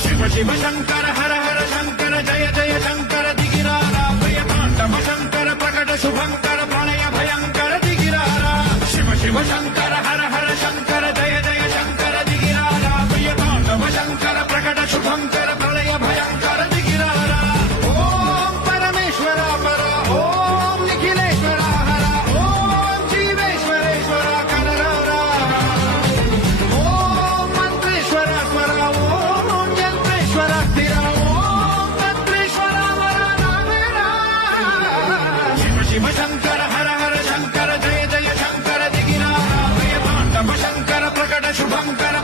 శివ శివ శంకర హర హర శంకర జయ జయ శంకర దిగిరారా భయ తాండవ శంకర ప్రకట శుభంకర ప్రళయ భయంకర దిగిరారా శివ శివ శంకర హర హర శంకర జయ జయ శంకర దిగిరారా భయ తాండవ శంకర ప్రకట శుభంకర ప్రళయ భయంకర దిగిరారా ఓం పరమేశ్వర పర ఓం నిఖిలేశ్వర హర ఓం జీవేశ్వరేశ్వర కరరారా ఓం మంత్రేశ్వర స్వర ఓం యంత్రేశ్వర స్థిర ఓం మంత్రేశ్వర వర నామేరా శివ శివ శంకర హర హర శంకర జయ జయ శంకర దిగిరారా భయ తాండవ శంకర ప్రకట శుభంకర